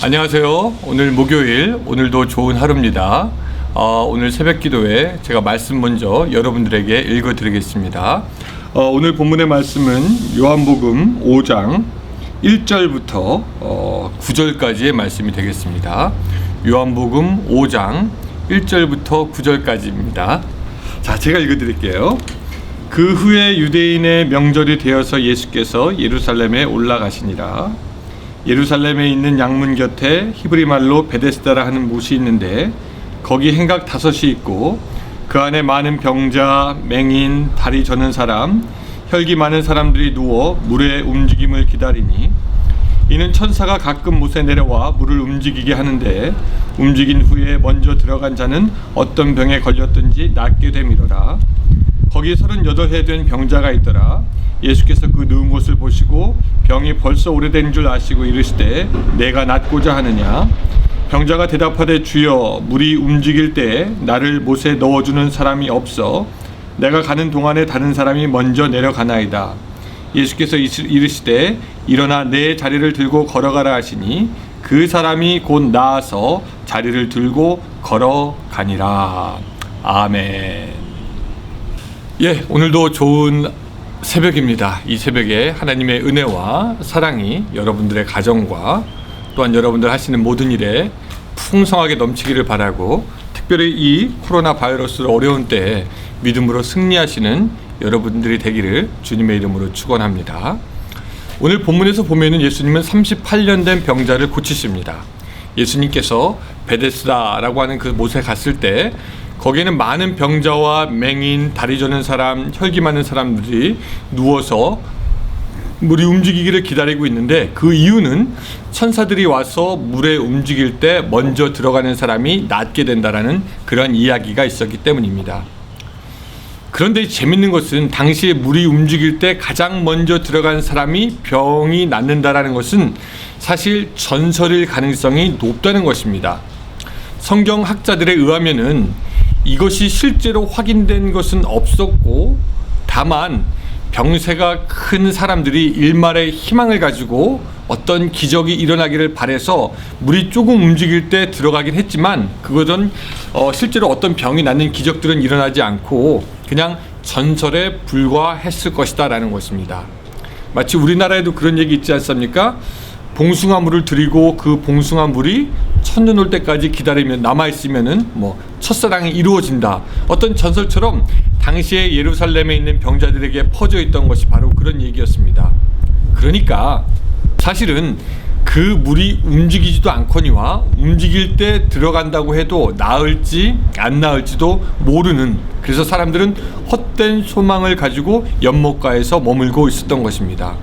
안녕하세요. 오늘 목요일, 오늘도 좋은 하루입니다. 오늘 새벽 기도에 제가 말씀 먼저 여러분들에게 읽어드리겠습니다. 오늘 본문의 말씀은 요한복음 5장 1절부터 9절까지의 말씀이 되겠습니다. 요한복음 5장 1절부터 9절까지입니다. 자, 제가 읽어드릴게요. 그 후에 유대인의 명절이 되어서 예수께서 예루살렘에 올라가시니라. 예루살렘에 있는 양문 곁에 히브리 말로 베데스다라 하는 못이 있는데 거기 행각 5이 있고 그 안에 많은 병자, 맹인, 다리 저는 사람, 혈기 많은 사람들이 누워 물의 움직임을 기다리니 이는 천사가 가끔 못에 내려와 물을 움직이게 하는데 움직인 후에 먼저 들어간 자는 어떤 병에 걸렸든지 낫게 됨이로라. 거기에 38해 된 병자가 있더라. 예수께서 그 누운 곳을 보시고 병이 벌써 오래된 줄 아시고 이르시되 내가 낫고자 하느냐. 병자가 대답하되 주여 물이 움직일 때 나를 못에 넣어주는 사람이 없어 내가 가는 동안에 다른 사람이 먼저 내려가나이다. 예수께서 이르시되 일어나 내 자리를 들고 걸어가라 하시니 그 사람이 곧 나아서 자리를 들고 걸어가니라. 아멘. 예, 오늘도 좋은 새벽입니다. 이 새벽에 하나님의 은혜와 사랑이 여러분들의 가정과 또한 여러분들 하시는 모든 일에 풍성하게 넘치기를 바라고, 특별히 이 코로나 바이러스로 어려운 때에 믿음으로 승리하시는 여러분들이 되기를 주님의 이름으로 축원합니다. 오늘 본문에서 보면은 예수님은 38년 된 병자를 고치십니다. 예수님께서 베데스다라고 하는 그 못에 갔을 때 거기에는 많은 병자와 맹인, 다리 저는 사람, 혈기 많은 사람들이 누워서 물이 움직이기를 기다리고 있는데 그 이유는 천사들이 와서 물에 움직일 때 먼저 들어가는 사람이 낫게 된다라는 그런 이야기가 있었기 때문입니다. 그런데 재밌는 것은 당시에 물이 움직일 때 가장 먼저 들어간 사람이 병이 낫는다라는 것은 사실 전설일 가능성이 높다는 것입니다. 성경학자들에 의하면은 이것이 실제로 확인된 것은 없었고, 다만 병세가 큰 사람들이 일말의 희망을 가지고 어떤 기적이 일어나기를 바라서 물이 조금 움직일 때 들어가긴 했지만 그것은 실제로 어떤 병이 낫는 기적들은 일어나지 않고 그냥 전설에 불과했을 것이다 라는 것입니다. 마치 우리나라에도 그런 얘기 있지 않습니까? 봉숭아 물을 드리고 그 봉숭아 물이 첫눈 올 때까지 기다리면 남아있으면은 첫사랑이 이루어진다. 어떤 전설처럼 당시에 예루살렘에 있는 병자들에게 퍼져 있던 것이 바로 그런 얘기였습니다. 그러니까 사실은 그 물이 움직이지도 않거니와 움직일 때 들어간다고 해도 나을지 안 나을지도 모르는, 그래서 사람들은 헛된 소망을 가지고 연못가에서 머물고 있었던 것입니다.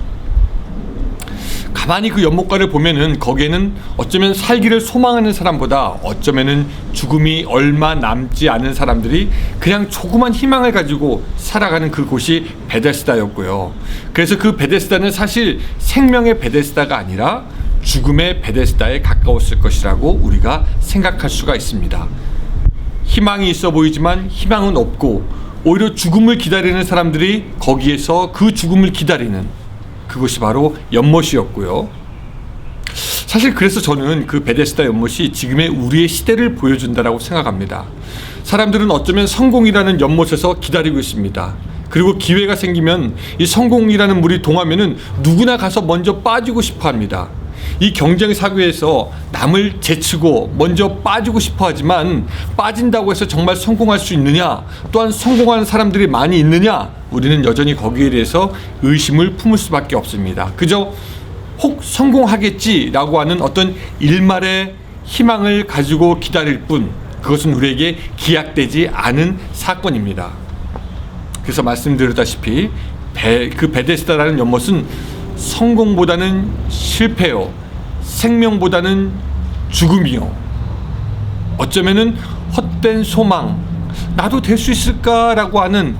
가만히 그 연못가를 보면은 거기에는 어쩌면 살기를 소망하는 사람보다 어쩌면은 죽음이 얼마 남지 않은 사람들이 그냥 조그만 희망을 가지고 살아가는 그곳이 베데스다였고요. 그래서 그 베데스다는 사실 생명의 베데스다가 아니라 죽음의 베데스다에 가까웠을 것이라고 우리가 생각할 수가 있습니다. 희망이 있어 보이지만 희망은 없고 오히려 죽음을 기다리는 사람들이 거기에서 그 죽음을 기다리는 그것이 바로 연못이었고요. 사실 그래서 저는 그 베데스다 연못이 지금의 우리의 시대를 보여준다라고 생각합니다. 사람들은 어쩌면 성공이라는 연못에서 기다리고 있습니다. 그리고 기회가 생기면 이 성공이라는 물이 동하면은 누구나 가서 먼저 빠지고 싶어 합니다. 이 경쟁 사회에서 남을 제치고 먼저 빠지고 싶어 하지만 빠진다고 해서 정말 성공할 수 있느냐, 또한 성공하는 사람들이 많이 있느냐, 우리는 여전히 거기에 대해서 의심을 품을 수밖에 없습니다. 그저 혹 성공하겠지라고 하는 어떤 일말의 희망을 가지고 기다릴 뿐, 그것은 우리에게 기약되지 않은 사건입니다. 그래서 말씀드렸다시피 그 베데스다라는 연못은 성공보다는 실패요, 생명보다는 죽음이요, 어쩌면은 헛된 소망, 나도 될 수 있을까라고 하는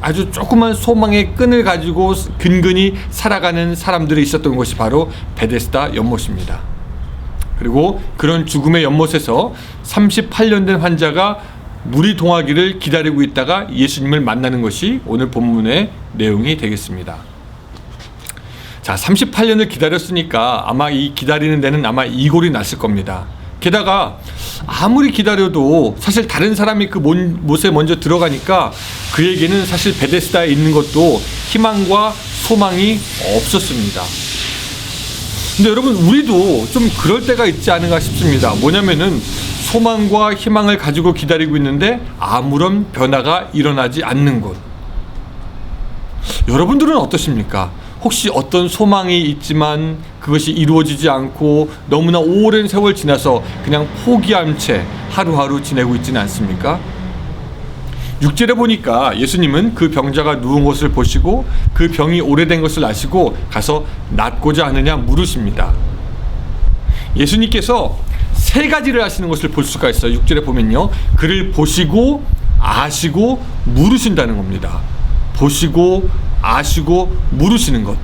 아주 조그만 소망의 끈을 가지고 근근히 살아가는 사람들이 있었던 것이 바로 베데스다 연못입니다. 그리고 그런 죽음의 연못에서 38년 된 환자가 물이 동하기를 기다리고 있다가 예수님을 만나는 것이 오늘 본문의 내용이 되겠습니다. 자, 38년을 기다렸으니까 아마 이 기다리는 데는 아마 이골이 났을 겁니다. 게다가 아무리 기다려도 사실 다른 사람이 그 못에 먼저 들어가니까 그에게는 사실 베데스다에 있는 것도 희망과 소망이 없었습니다. 근데 여러분, 우리도 좀 그럴 때가 있지 않은가 싶습니다. 뭐냐면은 소망과 희망을 가지고 기다리고 있는데 아무런 변화가 일어나지 않는 것. 여러분들은 어떠십니까? 혹시 어떤 소망이 있지만 그것이 이루어지지 않고 너무나 오랜 세월 지나서 그냥 포기한 채 하루하루 지내고 있지는 않습니까? 6절에 보니까 예수님은 그 병자가 누운 것을 보시고 그 병이 오래된 것을 아시고 가서 낫고자 하느냐 물으십니다. 예수님께서 세 가지를 하시는 것을 볼 수가 있어요. 6절에 보면요, 그를 보시고 아시고 물으신다는 겁니다. 보시고 아시고 물으시는 것.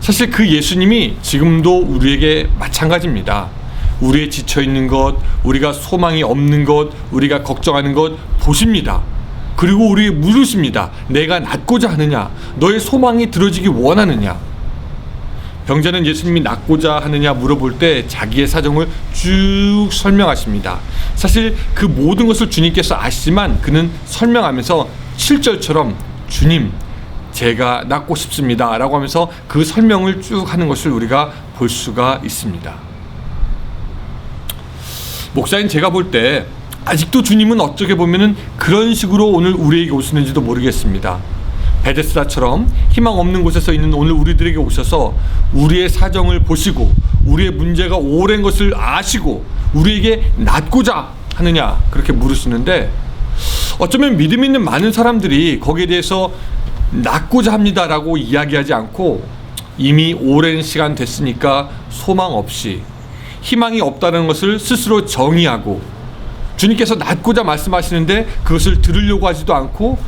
사실 그 예수님이 지금도 우리에게 마찬가지입니다. 우리의 지쳐있는 것, 우리가 소망이 없는 것, 우리가 걱정하는 것 보십니다. 그리고 우리 물으십니다. 내가 낫고자 하느냐? 너의 소망이 들어지기 원하느냐? 병자는 예수님이 낫고자 하느냐 물어볼 때 자기의 사정을 쭉 설명하십니다. 사실 그 모든 것을 주님께서 아시지만 그는 설명하면서 7절처럼 주님, 제가 낫고 싶습니다 라고 하면서 그 설명을 쭉 하는 것을 우리가 볼 수가 있습니다. 목사인 제가 볼 때 아직도 주님은 어떻게 보면은 그런 식으로 오늘 우리에게 오시는지도 모르겠습니다. 베데스다처럼 희망 없는 곳에서 있는 오늘 우리들에게 오셔서 우리의 사정을 보시고 우리의 문제가 오랜 것을 아시고 우리에게 낫고자 하느냐 그렇게 물으시는데, 어쩌면 믿음 있는 많은 사람들이 거기에 대해서 낫고자 합니다라고 이야기하지 않고 이미 오랜 시간 됐으니까 소망 없이 희망이 없다는 것을 스스로 정의하고 주님께서 낫고자 말씀하시는데 그것을 들으려고 하지도 않고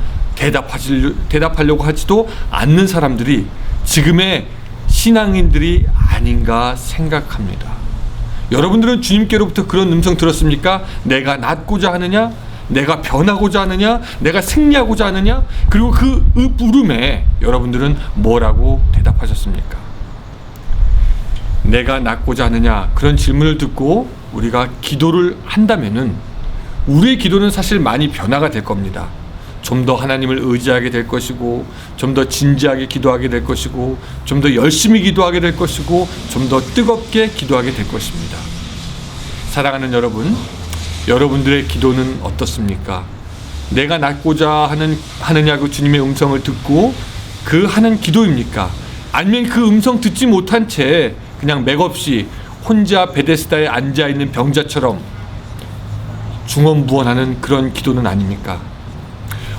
대답하려고 하지도 않는 사람들이 지금의 신앙인들이 아닌가 생각합니다. 여러분들은 주님께로부터 그런 음성 들었습니까? 내가 낫고자 하느냐? 내가 변하고자 하느냐? 내가 승리하고자 하느냐? 그리고 그 물음에 여러분들은 뭐라고 대답하셨습니까? 내가 낫고자 하느냐? 그런 질문을 듣고 우리가 기도를 한다면은 우리의 기도는 사실 많이 변화가 될 겁니다. 좀 더 하나님을 의지하게 될 것이고, 좀 더 진지하게 기도하게 될 것이고, 좀 더 열심히 기도하게 될 것이고, 좀 더 뜨겁게 기도하게 될 것입니다. 사랑하는 여러분, 여러분들의 기도는 어떻습니까? 내가 낫고자 하느냐고 주님의 음성을 듣고 그 하는 기도입니까? 아니면 그 음성 듣지 못한 채 그냥 맥없이 혼자 베데스다에 앉아있는 병자처럼 중언부언하는 그런 기도는 아닙니까?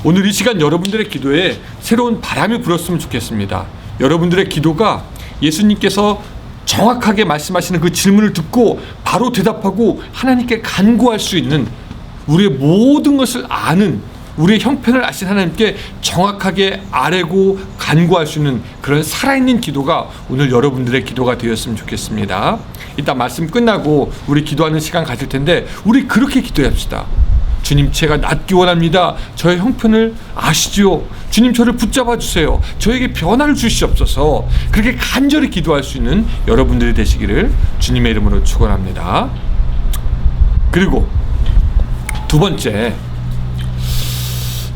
오늘 이 시간 여러분들의 기도에 새로운 바람이 불었으면 좋겠습니다. 여러분들의 기도가 예수님께서 정확하게 말씀하시는 그 질문을 듣고 바로 대답하고 하나님께 간구할 수 있는, 우리의 모든 것을 아는, 우리의 형편을 아신 하나님께 정확하게 아뢰고 간구할 수 있는 그런 살아있는 기도가 오늘 여러분들의 기도가 되었으면 좋겠습니다. 이따 말씀 끝나고 우리 기도하는 시간 가질 텐데 우리 그렇게 기도합시다. 주님, 제가 낫기 원합니다. 저의 형편을 아시지요. 주님, 저를 붙잡아 주세요. 저에게 변화를 주시옵소서. 그렇게 간절히 기도할 수 있는 여러분들이 되시기를 주님의 이름으로 축원합니다. 그리고 두 번째,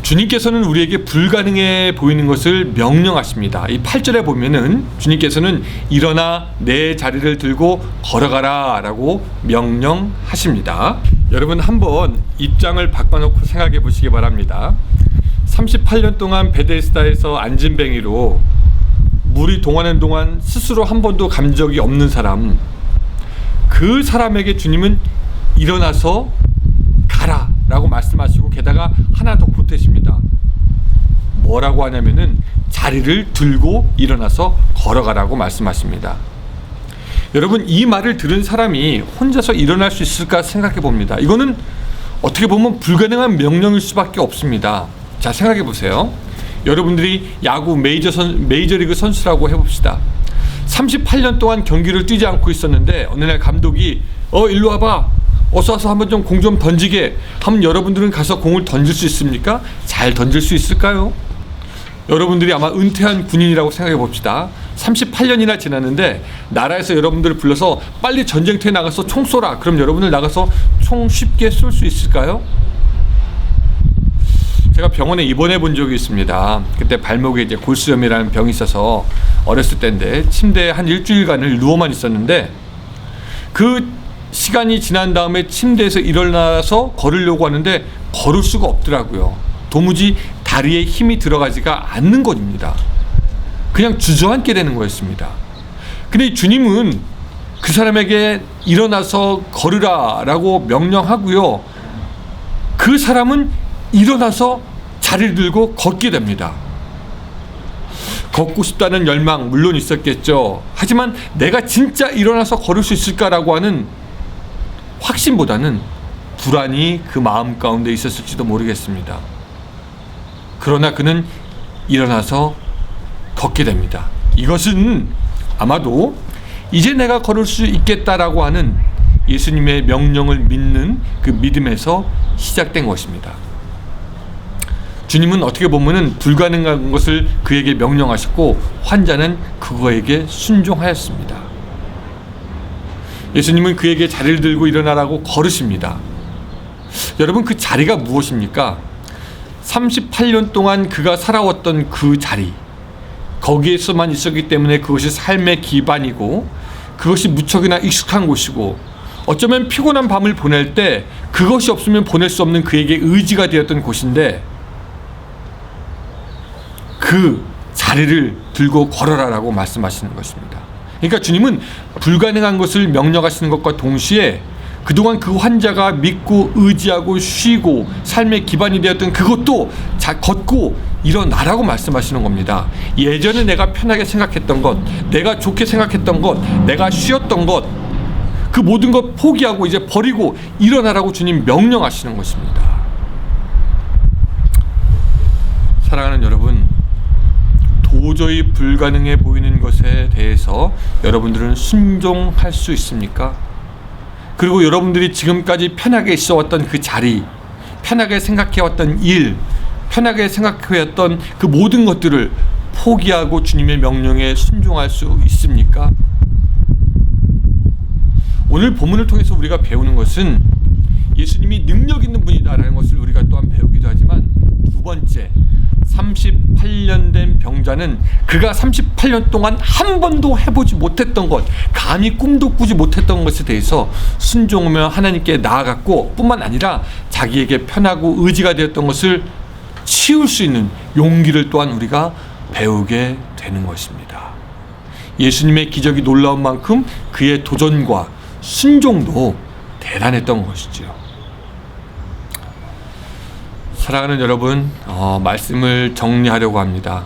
주님께서는 우리에게 불가능해 보이는 것을 명령하십니다. 이 8절에 보면은 주님께서는 일어나 내 자리를 들고 걸어가라 라고 명령하십니다. 여러분, 한번 입장을 바꿔놓고 생각해 보시기 바랍니다. 38년 동안 베데스다에서 안진뱅이로 물이 동하는 동안 스스로 한 번도 간 적이 없는 사람, 그 사람에게 주님은 일어나서 가라 라고 말씀하시고 게다가 하나 더 보태십니다. 뭐라고 하냐면은 자리를 들고 일어나서 걸어가라고 말씀하십니다. 여러분, 이 말을 들은 사람이 혼자서 일어날 수 있을까 생각해 봅니다. 이거는 어떻게 보면 불가능한 명령일 수밖에 없습니다. 자, 생각해 보세요. 여러분들이 야구 메이저리그 선수라고 해봅시다. 38년 동안 경기를 뛰지 않고 있었는데 어느 날 감독이 일로 와봐, 어서 와서 한번 좀 공 좀 던지게 하면 여러분들은 가서 공을 던질 수 있습니까? 잘 던질 수 있을까요? 여러분들이 아마 은퇴한 군인이라고 생각해 봅시다. 38년이나 지났는데 나라에서 여러분들을 불러서 빨리 전쟁터에 나가서 총 쏘라. 그럼 여러분들 나가서 총 쉽게 쏠 수 있을까요? 제가 병원에 입원해 본 적이 있습니다. 그때 발목에 이제 골수염이라는 병이 있어서 어렸을 때인데 침대에 한 일주일간을 누워만 있었는데 그 시간이 지난 다음에 침대에서 일어나서 걸으려고 하는데 걸을 수가 없더라고요. 도무지 다리에 힘이 들어가지가 않는 것입니다. 그냥 주저앉게 되는 거였습니다. 근데 주님은 그 사람에게 일어나서 걸으라 라고 명령하고요. 그 사람은 일어나서 자리를 들고 걷게 됩니다. 걷고 싶다는 열망 물론 있었겠죠. 하지만 내가 진짜 일어나서 걸을 수 있을까라고 하는 확신보다는 불안이 그 마음 가운데 있었을지도 모르겠습니다. 그러나 그는 일어나서 걷게 됩니다. 이것은 아마도 이제 내가 걸을 수 있겠다라고 하는 예수님의 명령을 믿는 그 믿음에서 시작된 것입니다. 주님은 어떻게 보면은 불가능한 것을 그에게 명령하셨고 환자는 그거에게 순종하였습니다. 예수님은 그에게 자리를 들고 일어나라고 걸으십니다. 여러분, 그 자리가 무엇입니까? 38년 동안 그가 살아왔던 그 자리, 거기에서만 있었기 때문에 그것이 삶의 기반이고 그것이 무척이나 익숙한 곳이고 어쩌면 피곤한 밤을 보낼 때 그것이 없으면 보낼 수 없는 그에게 의지가 되었던 곳인데 그 자리를 들고 걸어라라고 말씀하시는 것입니다. 그러니까 주님은 불가능한 것을 명령하시는 것과 동시에 그동안 그 환자가 믿고 의지하고 쉬고 삶의 기반이 되었던 그것도 걷고 일어나라고 말씀하시는 겁니다. 예전에 내가 편하게 생각했던 것, 내가 좋게 생각했던 것, 내가 쉬었던 것, 그 모든 것 포기하고 이제 버리고 일어나라고 주님 명령하시는 것입니다. 사랑하는 여러분, 도저히 불가능해 보이는 것에 대해서 여러분들은 순종할 수 있습니까? 그리고 여러분들이 지금까지 편하게 있어왔던 그 자리, 편하게 생각해왔던 일, 편하게 생각해왔던 그 모든 것들을 포기하고 주님의 명령에 순종할 수 있습니까? 오늘 본문을 통해서 우리가 배우는 것은 예수님이 능력 있는 분이다라는 것을 우리가 또한 배우기도 하지만, 두 번째, 38년 된 병자는 그가 38년 동안 한 번도 해보지 못했던 것, 감히 꿈도 꾸지 못했던 것에 대해서 순종하며 하나님께 나아갔고, 뿐만 아니라 자기에게 편하고 의지가 되었던 것을 치울 수 있는 용기를 또한 우리가 배우게 되는 것입니다. 예수님의 기적이 놀라운 만큼 그의 도전과 순종도 대단했던 것이지요. 사랑하는 여러분, 말씀을 정리하려고 합니다.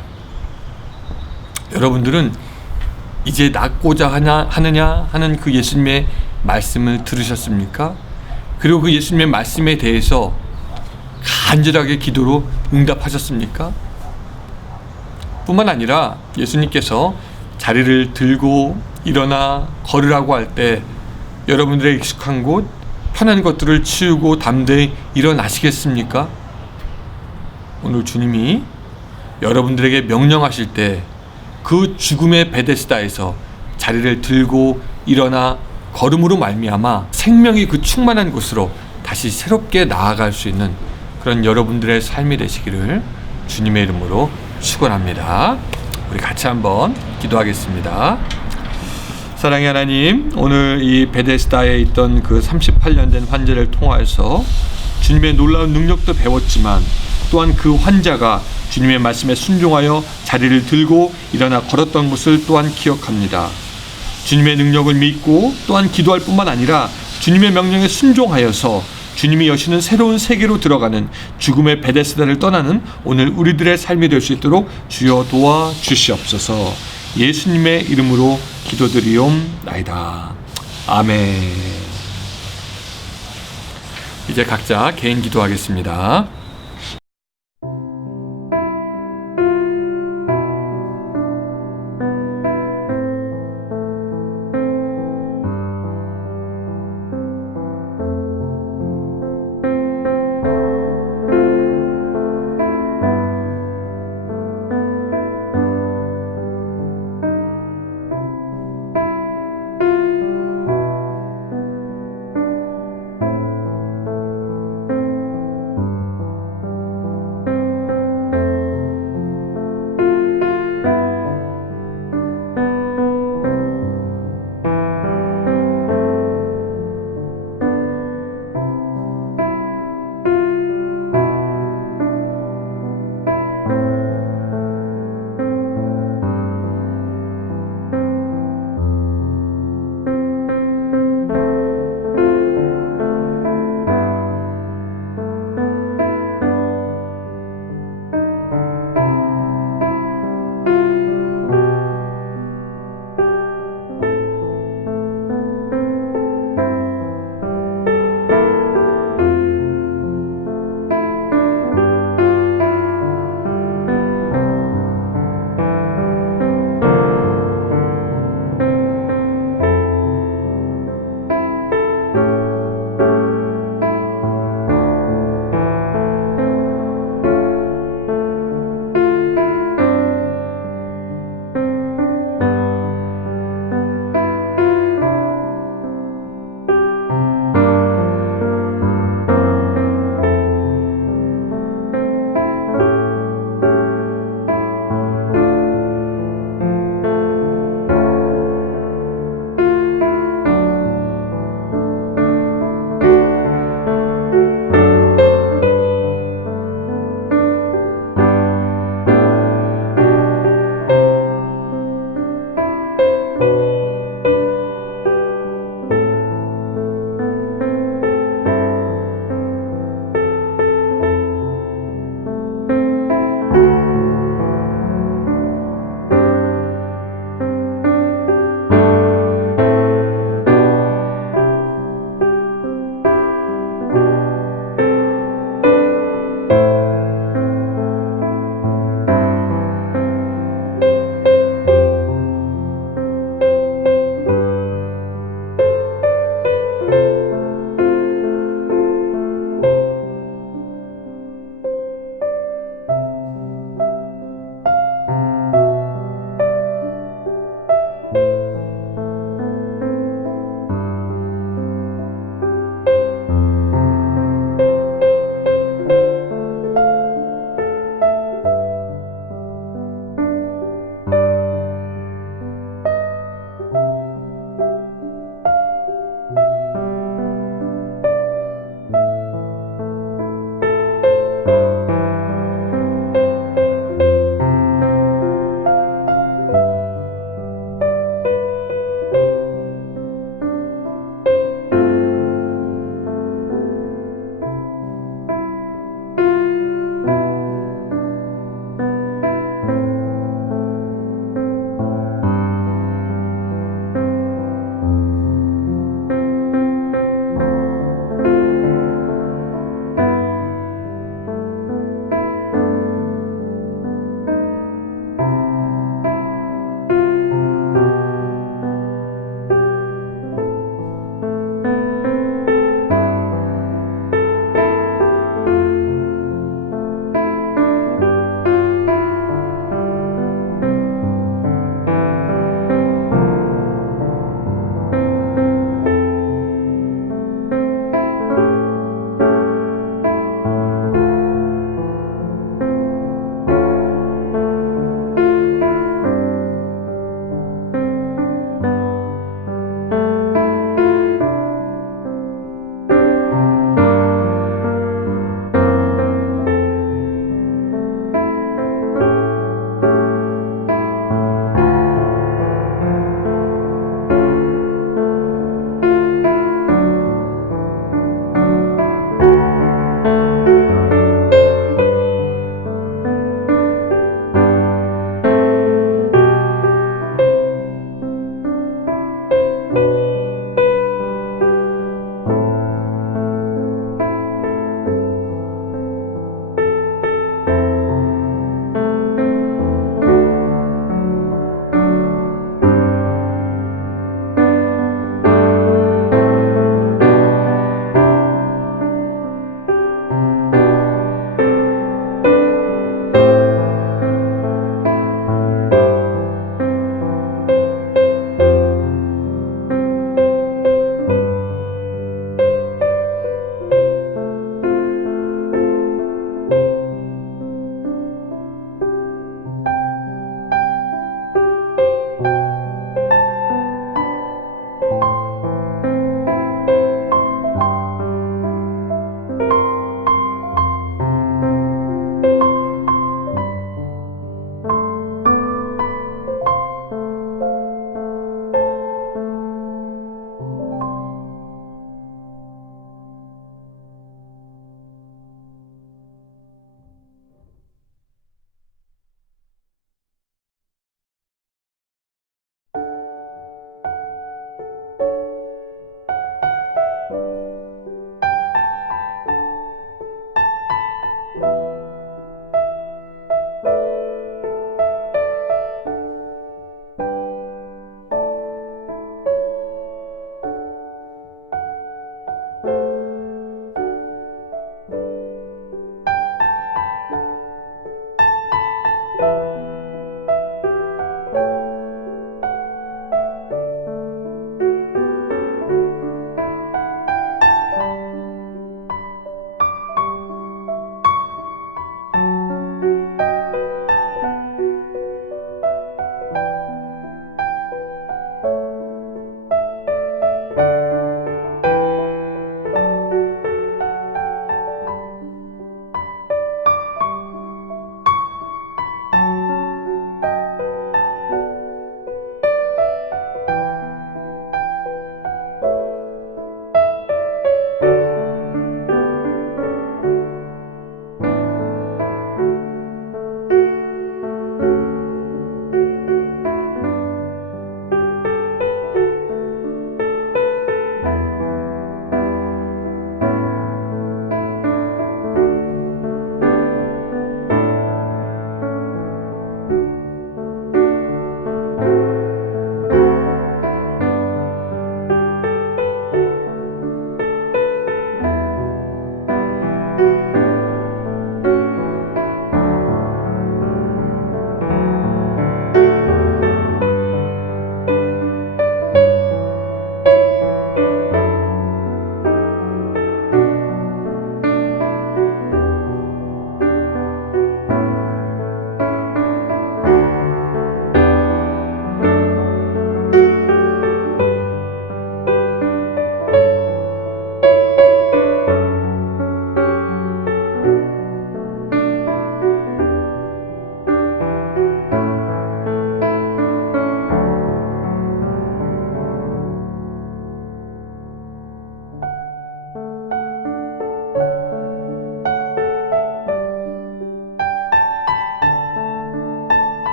여러분들은 이제 낫고자 하느냐 하는 그 예수님의 말씀을 들으셨습니까? 그리고 그 예수님의 말씀에 대해서 간절하게 기도로 응답하셨습니까? 뿐만 아니라 예수님께서 자리를 들고 일어나 걸으라고 할 때 여러분들의 익숙한 곳, 편한 것들을 치우고 담대히 일어나시겠습니까? 오늘 주님이 여러분들에게 명령하실 때 그 죽음의 베데스다에서 자리를 들고 일어나 걸음으로 말미암아 생명이 그 충만한 곳으로 다시 새롭게 나아갈 수 있는 그런 여러분들의 삶이 되시기를 주님의 이름으로 축원합니다. 우리 같이 한번 기도하겠습니다. 사랑의 하나님, 오늘 이 베데스다에 있던 그 38년 된 환자를 통하여서 주님의 놀라운 능력도 배웠지만, 또한 그 환자가 주님의 말씀에 순종하여 자리를 들고 일어나 걸었던 것을 또한 기억합니다. 주님의 능력을 믿고 또한 기도할 뿐만 아니라 주님의 명령에 순종하여서 주님이 여시는 새로운 세계로 들어가는 죽음의 베데스다를 떠나는 오늘 우리들의 삶이 될 수 있도록 주여 도와 주시옵소서. 예수님의 이름으로 기도드리옵나이다. 아멘. 이제 각자 개인 기도하겠습니다.